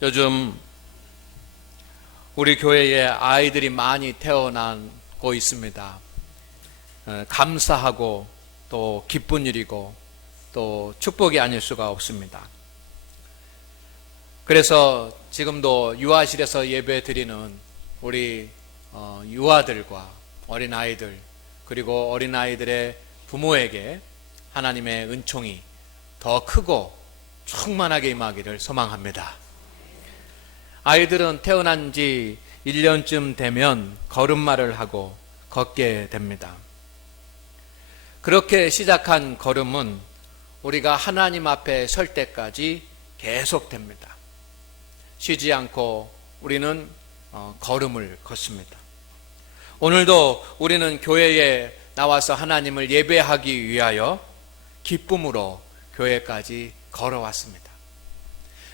요즘 우리 교회에 아이들이 많이 태어나고 있습니다. 감사하고 또 기쁜 일이고 또 축복이 아닐 수가 없습니다. 그래서 지금도 유아실에서 예배 드리는 우리 유아들과 어린아이들 그리고 어린아이들의 부모에게 하나님의 은총이 더 크고 충만하게 임하기를 소망합니다. 아이들은 태어난 지 1년쯤 되면 걸음마를 하고 걷게 됩니다. 그렇게 시작한 걸음은 우리가 하나님 앞에 설 때까지 계속됩니다. 쉬지 않고 우리는 걸음을 걷습니다. 오늘도 우리는 교회에 나와서 하나님을 예배하기 위하여 기쁨으로 교회까지 걸어왔습니다.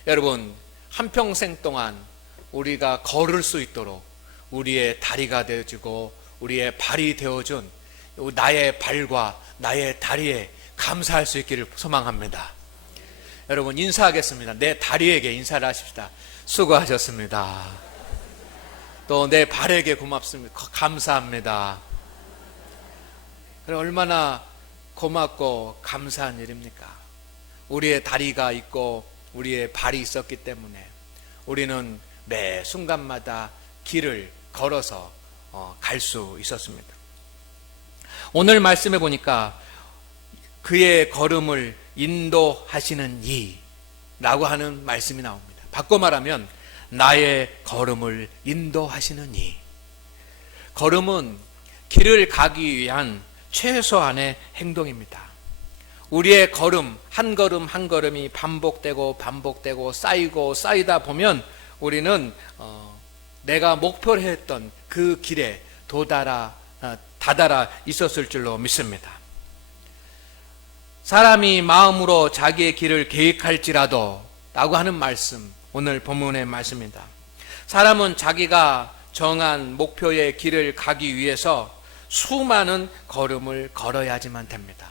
여러분, 한평생 동안 우리가 걸을 수 있도록 우리의 다리가 되어주고 우리의 발이 되어준 나의 발과 나의 다리에 감사할 수 있기를 소망합니다. 여러분, 인사하겠습니다. 내 다리에게 인사를 하십시다. 수고하셨습니다. 또 내 발에게 고맙습니다. 감사합니다. 얼마나 고맙고 감사한 일입니까? 우리의 다리가 있고 우리의 발이 있었기 때문에 우리는 매 순간마다 길을 걸어서 갈 수 있었습니다. 오늘 말씀해 보니까 그의 걸음을 인도하시는 이라고 하는 말씀이 나옵니다. 바꿔 말하면 나의 걸음을 인도하시는 이. 걸음은 길을 가기 위한 최소한의 행동입니다. 우리의 걸음 한 걸음이 반복되고 쌓이다 보면 우리는 내가 목표로 했던 그 길에 다다라 있었을 줄로 믿습니다. 사람이 마음으로 자기의 길을 계획할지라도 라고 하는 말씀, 오늘 본문의 말씀입니다. 사람은 자기가 정한 목표의 길을 가기 위해서 수많은 걸음을 걸어야지만 됩니다.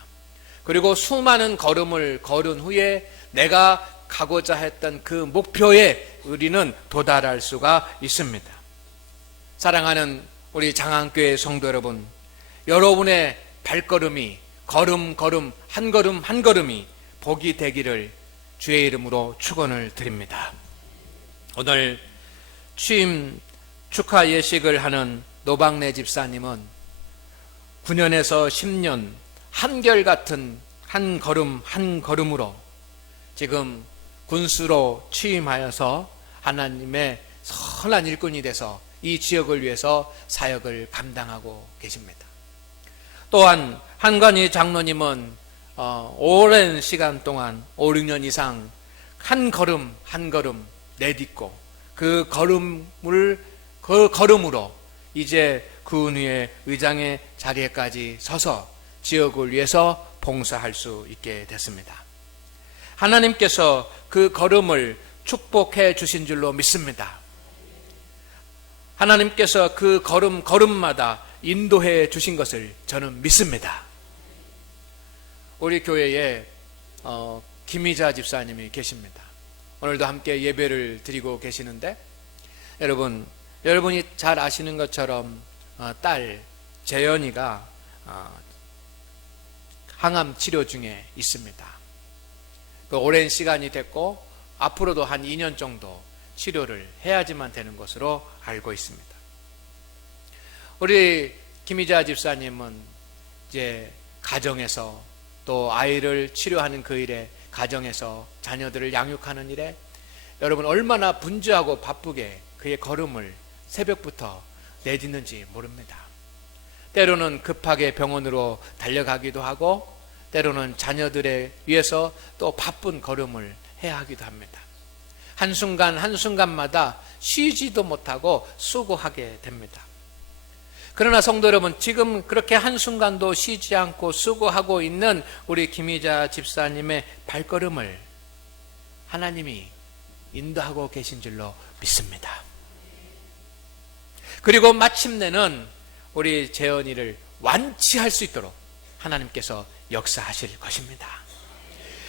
그리고 수많은 걸음을 걸은 후에 내가 가고자 했던 그 목표에 우리는 도달할 수가 있습니다. 사랑하는 우리 장안교회 성도 여러분, 여러분의 발걸음이 걸음 한 걸음이 복이 되기를 주의 이름으로 축원을 드립니다. 오늘 취임 축하 예식을 하는 노박래 집사님은 9년에서 10년 한결같은 한 걸음으로 지금 군수로 취임하여서 하나님의 선한 일꾼이 돼서 이 지역을 위해서 사역을 감당하고 계십니다. 또한 한관희 장로님은 오랜 시간 동안 5, 6년 이상 한 걸음 내딛고 그 걸음으로 이제 구은위의 의장의 자리에까지 서서 지역을 위해서 봉사할 수 있게 됐습니다. 하나님께서 그 걸음을 축복해 주신 줄로 믿습니다. 하나님께서 그 걸음마다 인도해 주신 것을 저는 믿습니다. 우리 교회에 김희자 집사님이 계십니다. 오늘도 함께 예배를 드리고 계시는데 여러분이 잘 아시는 것처럼 딸 재연이가 항암 치료 중에 있습니다. 그 오랜 시간이 됐고 앞으로도 한 2년 정도 치료를 해야지만 되는 것으로 알고 있습니다. 우리 김희자 집사님은 이제 가정에서 또 아이를 치료하는 그 일에 가정에서 자녀들을 양육하는 일에 여러분 얼마나 분주하고 바쁘게 그의 걸음을 새벽부터 내딛는지 모릅니다. 때로는 급하게 병원으로 달려가기도 하고 때로는 자녀들에 위해서 또 바쁜 걸음을 해야 하기도 합니다. 한순간마다 쉬지도 못하고 수고하게 됩니다. 그러나 성도 여러분, 지금 그렇게 한순간도 쉬지 않고 수고하고 있는 우리 김희자 집사님의 발걸음을 하나님이 인도하고 계신 줄로 믿습니다. 그리고 마침내는 우리 재현이를 완치할 수 있도록 하나님께서 역사하실 것입니다.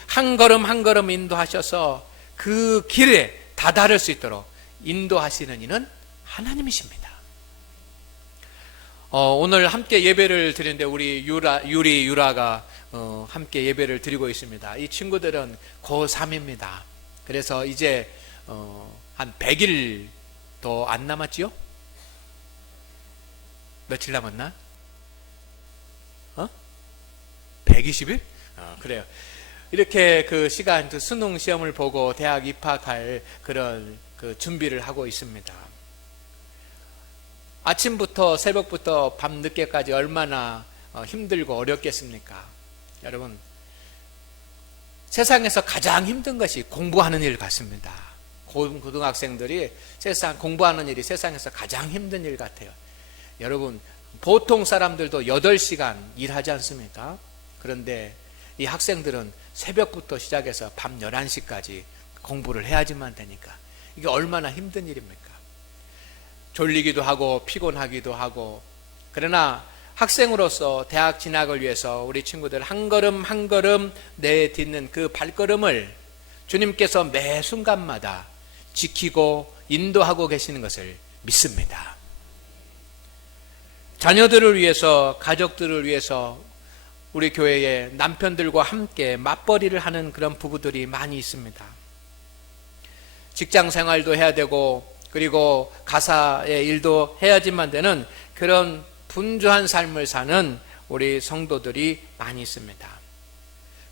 한 걸음 인도하셔서 그 길에 다다를 수 있도록 인도하시는 이는 하나님이십니다. 오늘 함께 예배를 드리는데 우리 유라가 함께 예배를 드리고 있습니다. 이 친구들은 고3입니다. 그래서 이제 한 100일 더 안 남았지요? 며칠 남았나? 120일? 그래요. 이렇게 그 시간, 그 수능 시험을 보고 대학 입학할 그런 그 준비를 하고 있습니다. 아침부터 새벽부터 밤 늦게까지 얼마나 힘들고 어렵겠습니까? 여러분, 세상에서 가장 힘든 것이 공부하는 일 같습니다. 고등학생들이 공부하는 일이 세상에서 가장 힘든 일 같아요. 여러분, 보통 사람들도 8시간 일하지 않습니까? 그런데 이 학생들은 새벽부터 시작해서 밤 11시까지 공부를 해야지만 되니까 이게 얼마나 힘든 일입니까? 졸리기도 하고 피곤하기도 하고. 그러나 학생으로서 대학 진학을 위해서 우리 친구들 한 걸음 한 걸음 내딛는 그 발걸음을 주님께서 매 순간마다 지키고 인도하고 계시는 것을 믿습니다. 자녀들을 위해서, 가족들을 위해서 우리 교회에 남편들과 함께 맞벌이를 하는 그런 부부들이 많이 있습니다. 직장 생활도 해야 되고 그리고 가사의 일도 해야지만 되는 그런 분주한 삶을 사는 우리 성도들이 많이 있습니다.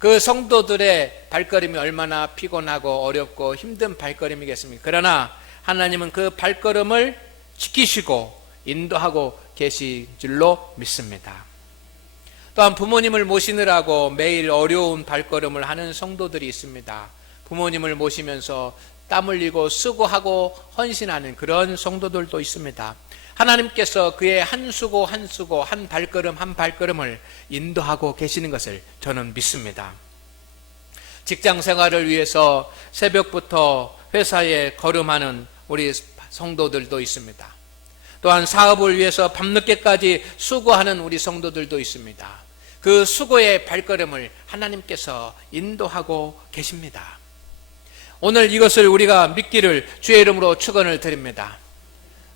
그 성도들의 발걸음이 얼마나 피곤하고 어렵고 힘든 발걸음이겠습니까? 그러나 하나님은 그 발걸음을 지키시고 인도하고 계신 줄로 믿습니다. 또한 부모님을 모시느라고 매일 어려운 발걸음을 하는 성도들이 있습니다. 부모님을 모시면서 땀 흘리고 수고하고 헌신하는 그런 성도들도 있습니다. 하나님께서 그의 한 수고 한 수고 한 발걸음 한 발걸음을 인도하고 계시는 것을 저는 믿습니다. 직장 생활을 위해서 새벽부터 회사에 걸음하는 우리 성도들도 있습니다. 또한 사업을 위해서 밤늦게까지 수고하는 우리 성도들도 있습니다. 그 수고의 발걸음을 하나님께서 인도하고 계십니다. 오늘 이것을 우리가 믿기를 주의 이름으로 축원을 드립니다.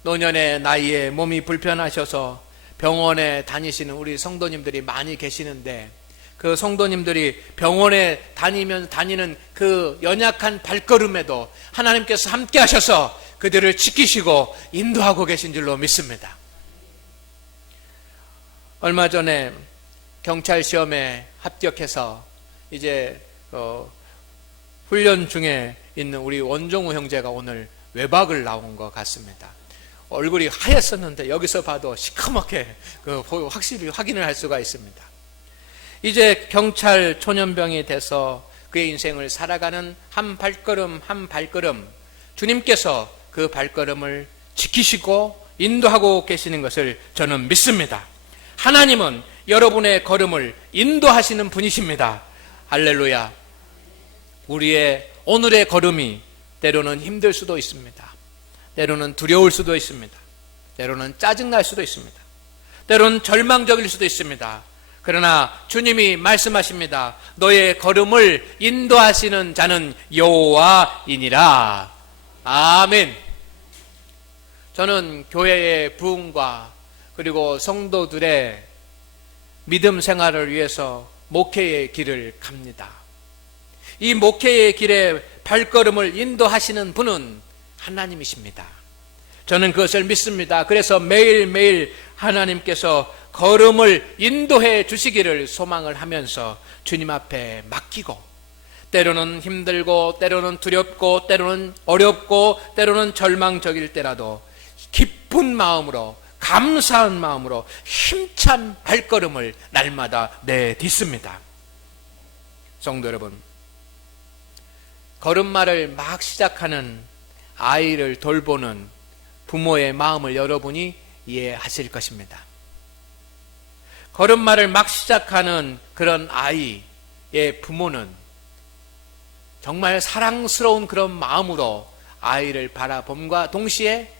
노년의 나이에 몸이 불편하셔서 병원에 다니시는 우리 성도님들이 많이 계시는데 그 성도님들이 병원에 다니는 그 연약한 발걸음에도 하나님께서 함께 하셔서 그들을 지키시고 인도하고 계신 줄로 믿습니다. 얼마 전에 경찰 시험에 합격해서 이제 훈련 중에 있는 우리 원종우 형제가 오늘 외박을 나온 것 같습니다. 얼굴이 하얗었는데 여기서 봐도 시커멓게 확실히 확인을 할 수가 있습니다. 이제 경찰 초년병이 돼서 그의 인생을 살아가는 한 발걸음 한 발걸음 주님께서 그 발걸음을 지키시고 인도하고 계시는 것을 저는 믿습니다. 하나님은 여러분의 걸음을 인도하시는 분이십니다. 할렐루야. 우리의 오늘의 걸음이 때로는 힘들 수도 있습니다. 때로는 두려울 수도 있습니다. 때로는 짜증날 수도 있습니다. 때로는 절망적일 수도 있습니다. 그러나 주님이 말씀하십니다. 너의 걸음을 인도하시는 자는 여호와이니라. 아멘. 저는 교회의 부흥과 그리고 성도들의 믿음 생활을 위해서 목회의 길을 갑니다. 이 목회의 길에 발걸음을 인도하시는 분은 하나님이십니다. 저는 그것을 믿습니다. 그래서 매일매일 하나님께서 걸음을 인도해 주시기를 소망을 하면서 주님 앞에 맡기고 때로는 힘들고 때로는 두렵고 때로는 어렵고 때로는 절망적일 때라도 기쁜 마음으로 감사한 마음으로 힘찬 발걸음을 날마다 내딛습니다. 성도 여러분, 걸음마를 막 시작하는 아이를 돌보는 부모의 마음을 여러분이 이해하실 것입니다. 걸음마를 막 시작하는 그런 아이의 부모는 정말 사랑스러운 그런 마음으로 아이를 바라봄과 동시에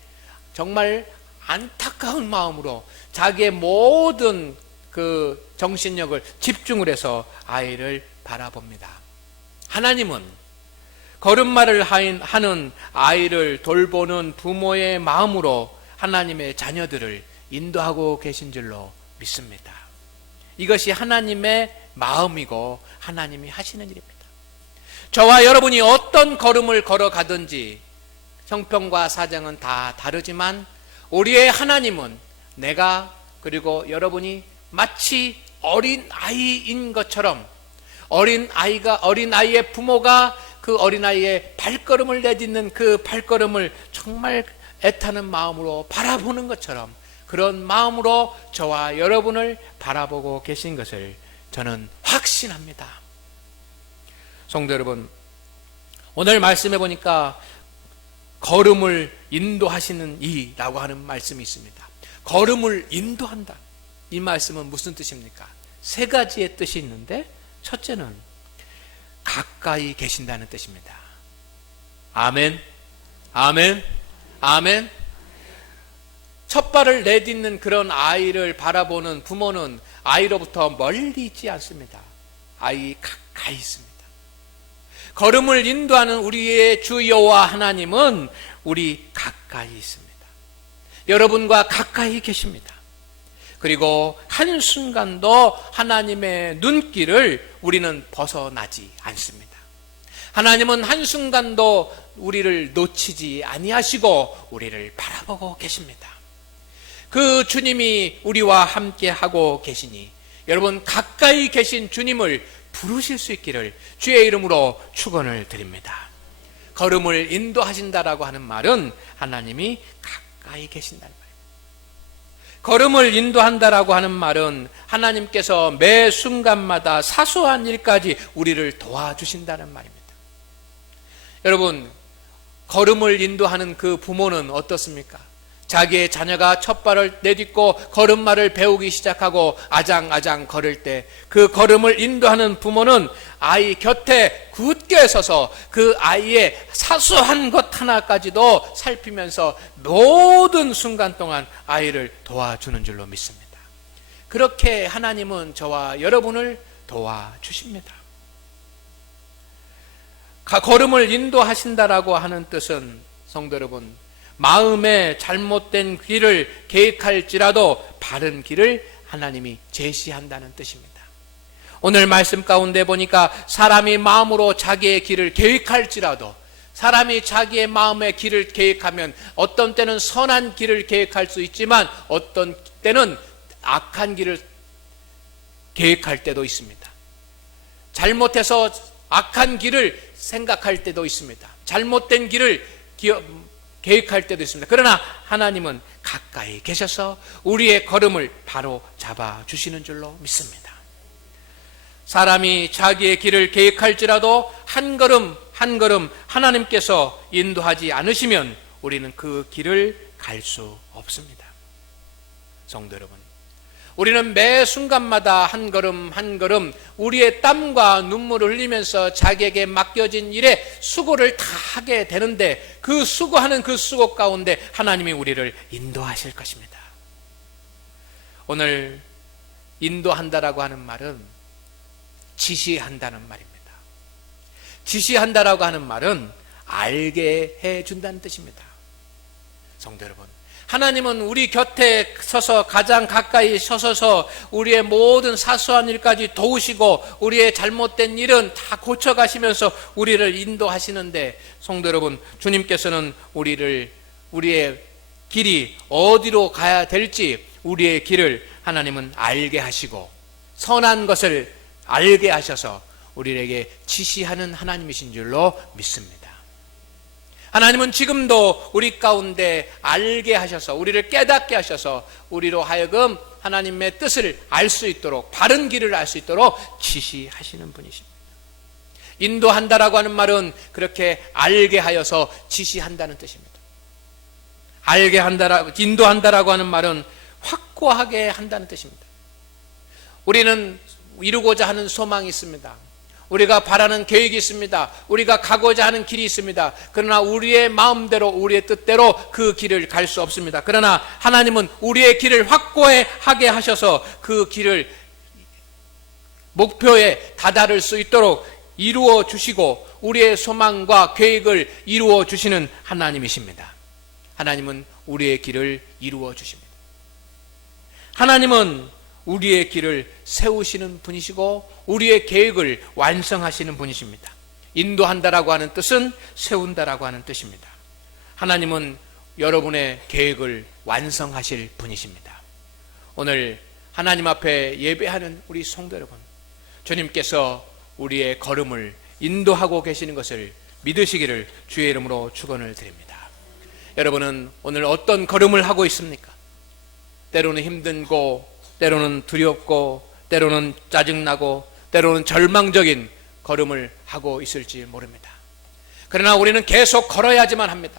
정말 안타까운 마음으로 자기의 모든 그 정신력을 집중을 해서 아이를 바라봅니다. 하나님은 걸음마를 하는 아이를 돌보는 부모의 마음으로 하나님의 자녀들을 인도하고 계신 줄로 믿습니다. 이것이 하나님의 마음이고 하나님이 하시는 일입니다. 저와 여러분이 어떤 걸음을 걸어가든지 형편과 사정은 다 다르지만 우리의 하나님은 내가 그리고 여러분이 마치 어린 아이인 것처럼 어린 아이의 부모가 그 어린 아이의 발걸음을 내딛는 그 발걸음을 정말 애타는 마음으로 바라보는 것처럼 그런 마음으로 저와 여러분을 바라보고 계신 것을 저는 확신합니다. 성도 여러분, 오늘 말씀해 보니까 걸음을 인도하시는 이라고 하는 말씀이 있습니다. 걸음을 인도한다. 이 말씀은 무슨 뜻입니까? 세 가지의 뜻이 있는데 첫째는 가까이 계신다는 뜻입니다. 아멘, 아멘, 아멘. 첫 발을 내딛는 그런 아이를 바라보는 부모는 아이로부터 멀리 있지 않습니다. 아이 가까이 있습니다. 걸음을 인도하는 우리의 주 여호와 하나님은 우리 가까이 있습니다. 여러분과 가까이 계십니다. 그리고 한순간도 하나님의 눈길을 우리는 벗어나지 않습니다. 하나님은 한순간도 우리를 놓치지 아니하시고 우리를 바라보고 계십니다. 그 주님이 우리와 함께 하고 계시니 여러분 가까이 계신 주님을 부르실 수 있기를 주의 이름으로 축원을 드립니다. 걸음을 인도하신다라고 하는 말은 하나님이 가까이 계신다는 말입니다. 걸음을 인도한다라고 하는 말은 하나님께서 매 순간마다 사소한 일까지 우리를 도와주신다는 말입니다. 여러분, 걸음을 인도하는 그 부모는 어떻습니까? 자기의 자녀가 첫 발을 내딛고 걸음마를 배우기 시작하고 아장아장 걸을 때 그 걸음을 인도하는 부모는 아이 곁에 굳게 서서 그 아이의 사소한 것 하나까지도 살피면서 모든 순간 동안 아이를 도와주는 줄로 믿습니다. 그렇게 하나님은 저와 여러분을 도와주십니다. 걸음을 인도하신다라고 하는 뜻은 성도 여러분, 마음의 잘못된 길을 계획할지라도 바른 길을 하나님이 제시한다는 뜻입니다. 오늘 말씀 가운데 보니까 사람이 마음으로 자기의 길을 계획할지라도 사람이 자기의 마음의 길을 계획하면 어떤 때는 선한 길을 계획할 수 있지만 어떤 때는 악한 길을 계획할 때도 있습니다. 잘못해서 악한 길을 생각할 때도 있습니다. 잘못된 길을 계획할 때도 있습니다. 그러나 하나님은 가까이 계셔서 우리의 걸음을 바로 잡아주시는 줄로 믿습니다. 사람이 자기의 길을 계획할지라도 한 걸음 한 걸음 하나님께서 인도하지 않으시면 우리는 그 길을 갈 수 없습니다. 성도 여러분, 우리는 매 순간마다 한 걸음 한 걸음 우리의 땀과 눈물을 흘리면서 자기에게 맡겨진 일에 수고를 다 하게 되는데 그 수고하는 그 수고 가운데 하나님이 우리를 인도하실 것입니다. 오늘 인도한다라고 하는 말은 지시한다는 말입니다. 지시한다라고 하는 말은 알게 해준다는 뜻입니다. 성도 여러분, 하나님은 우리 곁에 서서 가장 가까이 서셔서 우리의 모든 사소한 일까지 도우시고 우리의 잘못된 일은 다 고쳐가시면서 우리를 인도하시는데 성도 여러분, 주님께서는 우리의 길이 어디로 가야 될지 우리의 길을 하나님은 알게 하시고 선한 것을 알게 하셔서 우리에게 지시하는 하나님이신 줄로 믿습니다. 하나님은 지금도 우리 가운데 알게 하셔서 우리를 깨닫게 하셔서 우리로 하여금 하나님의 뜻을 알 수 있도록 바른 길을 알 수 있도록 지시하시는 분이십니다. 인도한다라고 하는 말은 그렇게 알게 하여서 지시한다는 뜻입니다. 인도한다라고 하는 말은 확고하게 한다는 뜻입니다. 우리는 이루고자 하는 소망이 있습니다. 우리가 바라는 계획이 있습니다. 우리가 가고자 하는 길이 있습니다. 그러나 우리의 마음대로 우리의 뜻대로 그 길을 갈 수 없습니다. 그러나 하나님은 우리의 길을 확고하게 하셔서 그 길을 목표에 다다를 수 있도록 이루어 주시고 우리의 소망과 계획을 이루어 주시는 하나님이십니다. 하나님은 우리의 길을 이루어 주십니다. 하나님은 우리의 길을 세우시는 분이시고 우리의 계획을 완성하시는 분이십니다. 인도한다라고 하는 뜻은 세운다라고 하는 뜻입니다. 하나님은 여러분의 계획을 완성하실 분이십니다. 오늘 하나님 앞에 예배하는 우리 성도 여러분, 주님께서 우리의 걸음을 인도하고 계시는 것을 믿으시기를 주의 이름으로 축원을 드립니다. 여러분은 오늘 어떤 걸음을 하고 있습니까? 때로는 힘들고, 때로는 두렵고, 때로는 짜증나고, 때로는 절망적인 걸음을 하고 있을지 모릅니다. 그러나 우리는 계속 걸어야지만 합니다.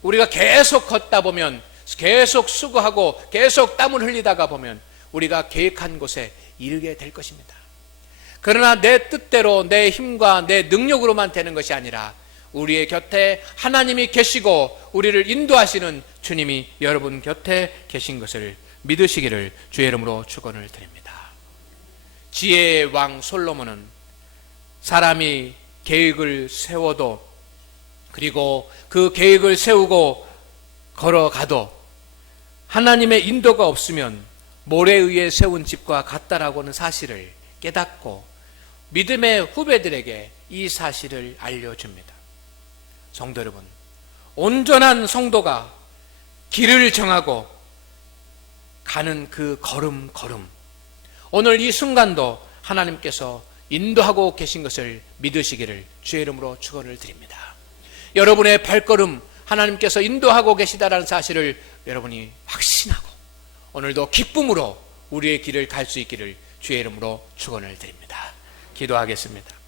우리가 계속 걷다 보면, 계속 수고하고 계속 땀을 흘리다가 보면 우리가 계획한 곳에 이르게 될 것입니다. 그러나 내 뜻대로 내 힘과 내 능력으로만 되는 것이 아니라 우리의 곁에 하나님이 계시고 우리를 인도하시는 주님이 여러분 곁에 계신 것을 믿으시기를 주의 이름으로 축원을 드립니다. 지혜의 왕 솔로몬은 사람이 계획을 세워도, 그리고 그 계획을 세우고 걸어가도 하나님의 인도가 없으면 모래에 의해 세운 집과 같다라고 하는 사실을 깨닫고 믿음의 후배들에게 이 사실을 알려줍니다. 성도 여러분, 온전한 성도가 길을 정하고 가는 그 걸음, 오늘 이 순간도 하나님께서 인도하고 계신 것을 믿으시기를 주의 이름으로 축원을 드립니다. 여러분의 발걸음 하나님께서 인도하고 계시다라는 사실을 여러분이 확신하고 오늘도 기쁨으로 우리의 길을 갈 수 있기를 주의 이름으로 축원을 드립니다. 기도하겠습니다.